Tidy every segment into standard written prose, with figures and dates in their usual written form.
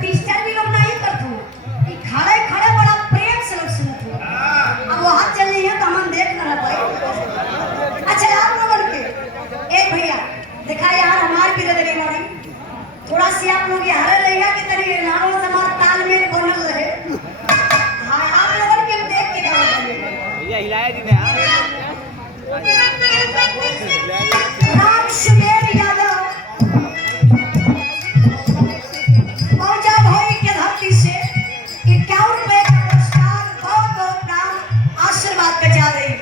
Disturb भी लोग नहीं करते कि खड़े खड़े बड़ा प्रेम से लोग सुनते अब वहां चल रही है तो हम देख ना पाए। अच्छा आप लोगों के एक भैया दिखा यार हमारे बिरदरी वाली थोड़ा सी आप लोग यहाँ रहेगा कि तरी नारों से हमारा तालमेल बनल रहे। हाँ आप लोगों के देख के भैया हिलाया दी ना राम सुमेर यादव पहुंचा भोई के धरती से 51 रुपए का पुरस्कार बहुत बहुत नाम आशीर्वाद बचा रही।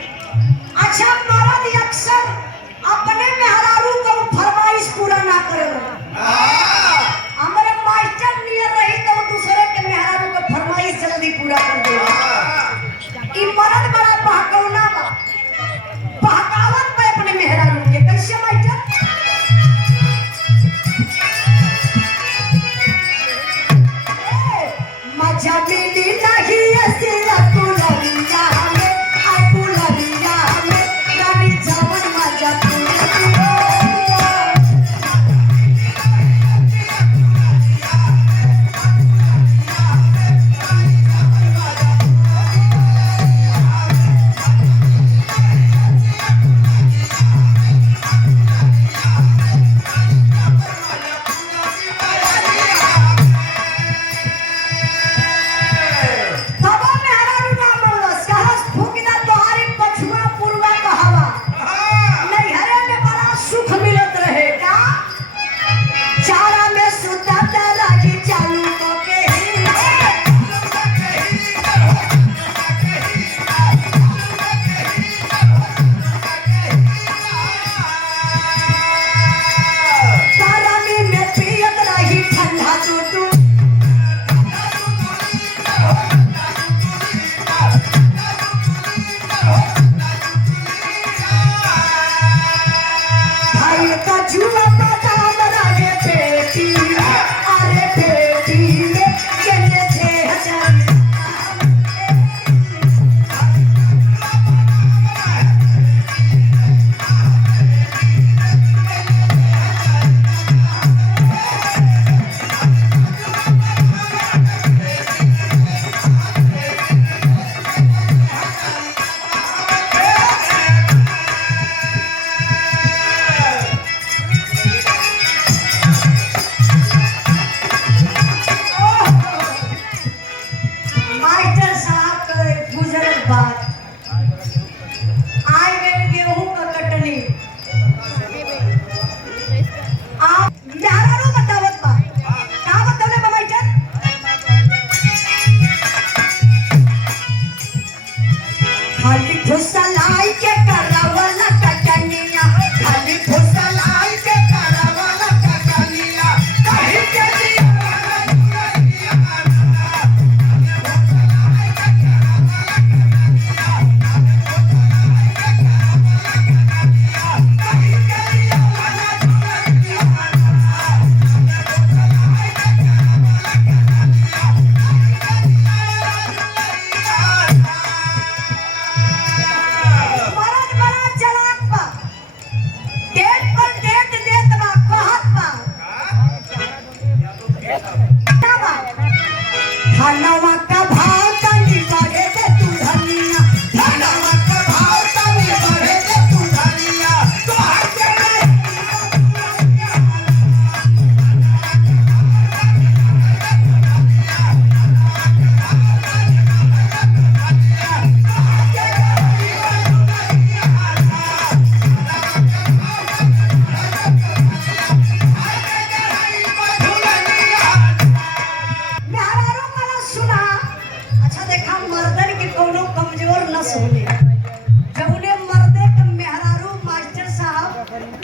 अच्छा मर्द अक्सर अपने मेहरारू को फरमाइश पूरा ना करे हमारे मास्टर नियर रही तो दूसरे के मेहरारू को फरमाइश जल्दी पूरा कर दे। ई मर्द बड़ा बहकौना बा बहकावत पे अपने मेहरारू के कैसे मास्टर मजा मिली नहीं ऐसे अकुलरिया में रानी जवन मजा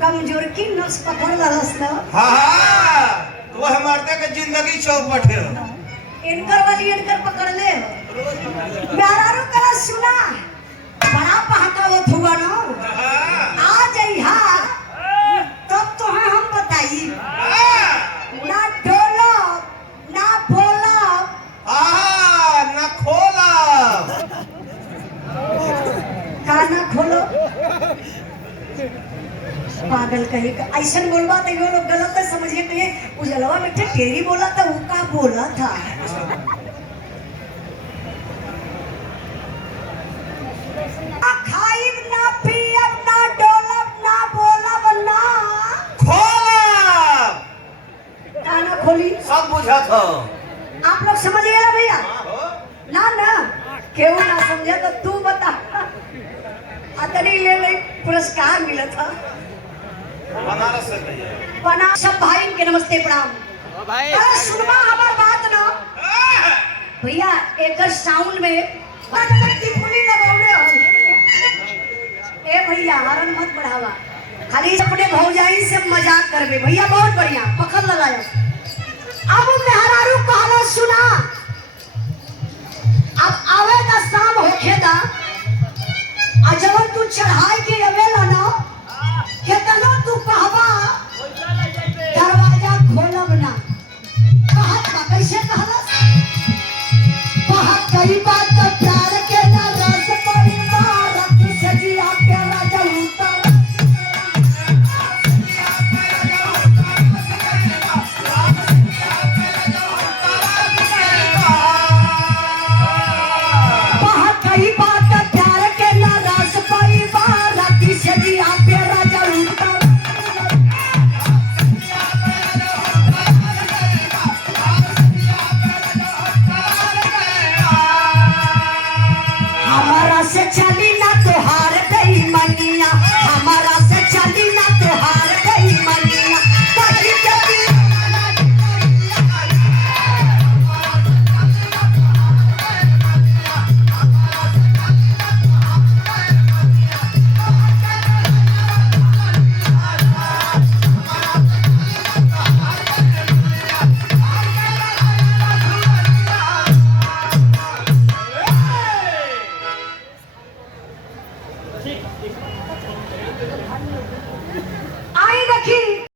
कमजोर की नस पकड़ लरस न हां वो हमारे के जिंदगी चौपट है इनकर वाली इनकर पकड़ ले मेहरारू करा सुना बड़ा पहकावत हुआ ना आ जइहा तब तो हम बताई ना डोलो ना बोलो ना खोला काना खोलो पागल कहे ऐसा बोलबा तो यो लोग गलत है समझिए कि उजलवा में टेरी बोला था वो का बोला था। खाइब ना पियब ना डोलब ना बोलब ना खोलब काना खोली सब बुझत हो। आप लोग समझ गए भैया ना ना केहू ना समझे तो तू बता अतरी ले ले पुरस्कार मिला था बनारस से भैया बना सब भाई के नमस्ते प्रणाम। ओ भाई अरे सुनवा हमार बात ना भैया एक साउंड में टिकुली लगाउने हो ए भैया हरन मत बढ़ावा खाली अपने भौजाई से मजाक करबे भैया बहुत बढ़िया पकड़ लगायो। अब मेहरारू कहला सुना अब आवेगा शाम होखेगा आ जब तू चढ़ाई के अवेला ना केतना तू कहबा